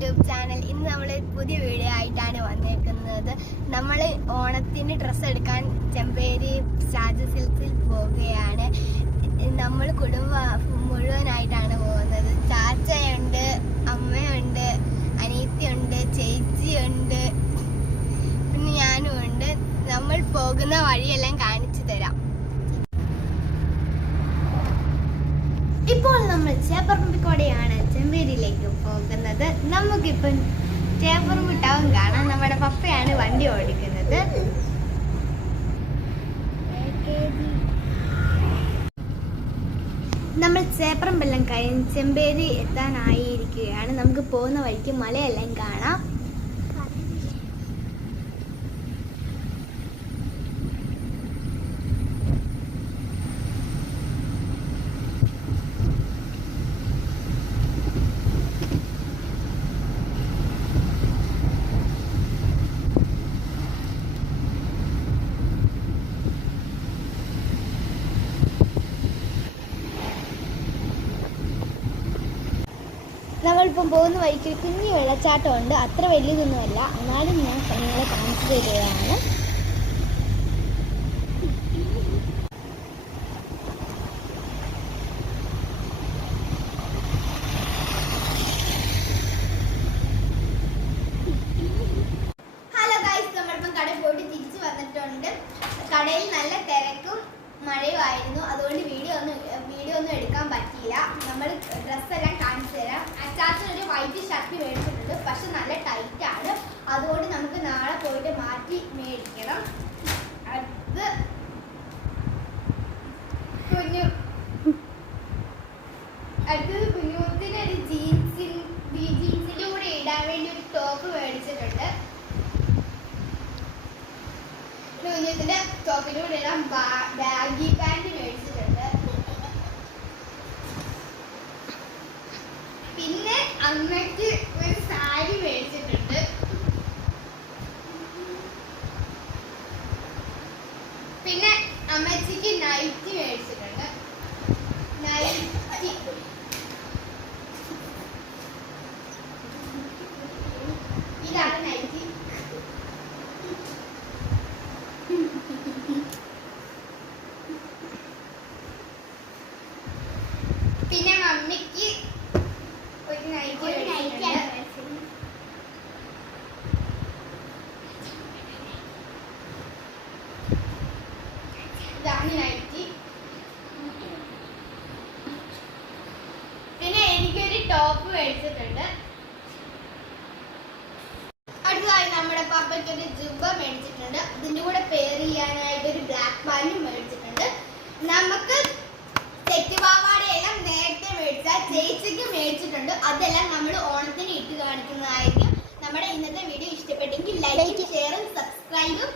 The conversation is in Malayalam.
YouTube channel. ഇന്ന് നമ്മൾ പുതിയ വീഡിയോ ആയിട്ടാണ് വന്നേക്കുന്നത്. നമ്മൾ ഓണത്തിന് ഡ്രസ്സ് എടുക്കാൻ ചെമ്പേരി ഷാജി സിൽക്സിൽ പോവുകയാണ്. നമ്മൾ കുടുംബം മുഴുവനായിട്ടാണ് പോകുന്നത്. ചാച്ചയുണ്ട്, അമ്മയുണ്ട്, അനിയത്തിയുണ്ട്, ചേച്ചിയുണ്ട്, പിന്നെ ഞാനും ഉണ്ട്. നമ്മൾ പോകുന്ന വഴിയെല്ലാം കാണിച്ചു തരാം. ഇപ്പോൾ നമ്മൾ ചേപ്പറമ്പിക്കോടെയാണ് ചെമ്പേരിയിലേക്ക് പോകുന്നത്. നമുക്കിപ്പം ചേപ്പറമ്പ് ടൗൺ കാണാം. നമ്മുടെ പപ്പയാണ് വണ്ടി ഓടിക്കുന്നത്. നമ്മൾ ചേപ്പറമ്പെല്ലാം കഴിഞ്ഞ് ചെമ്പേരി എത്താനായിരിക്കുകയാണ്. നമുക്ക് പോകുന്ന വഴിക്ക് മലയെല്ലാം കാണാം. നമ്മളിപ്പം പോകുന്ന വഴിക്ക് കുഞ്ഞു വെള്ളച്ചാട്ടമുണ്ട്. അത്ര വലിയതൊന്നുമല്ല, എന്നാലും ഞാൻ നിങ്ങളെ കാണിച്ചു തരികയാണ്. ഹലോ ഗൈസ്, നമ്മളിപ്പം കടയിൽ പോയിട്ട് തിരിച്ചു വന്നിട്ടുണ്ട്. കടയിൽ നല്ല തിരക്കും മഴയുമായിരുന്നു. അതുകൊണ്ട് വീഡിയോ ഒന്നും എടുക്കാൻ പറ്റിയില്ല. നമ്മൾ ഡ്രസ്സെല്ലാം കാണിച്ചു തരാം. അച്ചാച്ചനൊരു വൈറ്റ് ഷർട്ട് മേടിച്ചിട്ടുണ്ട്, പക്ഷെ നല്ല ടൈറ്റ് ആണ്. അതുകൊണ്ട് നമുക്ക് നാളെ പോയിട്ട് മാറ്റി മേടിക്കണം. അടുത്തത് കുഞ്ഞുത്തിന് ഒരു ജീൻസിന്റെ കൂടെ ഇടാൻ വേണ്ടി ഒരു ടോപ്പ് മേടിച്ചിട്ടുണ്ട്. കുഞ്ഞുത്തിന്റെ ടോപ്പിന്റെ കൂടെ ഇടാൻ ബാഗി പാന്റ് മേടിച്ചിട്ടുണ്ട്. പിന്നെ അമ്മയ്ക്ക് ഒരു സാരി മേടിച്ചിട്ടുണ്ട്. പിന്നെ അമ്മച്ചിക്ക് നൈറ്റി മേടിച്ചിട്ടുണ്ട്. നൈറ്റി ഇതാണ് നൈറ്റി. പിന്നെ മമ്മിക്ക് ഒരു നൈറ്റി മേടിച്ചിട്ടുണ്ട്. ഇതാണ് നൈറ്റി. പിന്നെ എനിക്കൊരു ടോപ്പ് മേടിച്ചിട്ടുണ്ട്. അടുത്തതായി നമ്മുടെ പപ്പയ്ക്കൊരു ജുബ്ബ മേടിച്ചിട്ടുണ്ട്. ഇതിന്റെ കൂടെ പെയർ ചെയ്യാനായിട്ട് ഒരു ബ്ലാക്ക് പാന്റും മേടിച്ചിട്ടുണ്ട്. നമുക്ക് സെറ്റ് പാവാടയെല്ലാം നേരത്തെ മേടിച്ചാൽ ചേച്ചിക്ക് മേടിച്ചിട്ടുണ്ട്. അതെല്ലാം നമ്മൾ ഓണത്തിന് ഇട്ട് കാണിക്കുന്നതായിരിക്കും. നമ്മുടെ ഇന്നത്തെ വീഡിയോ ഇഷ്ടപ്പെട്ടെങ്കിൽ ലൈക്കും ഷെയറും സബ്സ്ക്രൈബും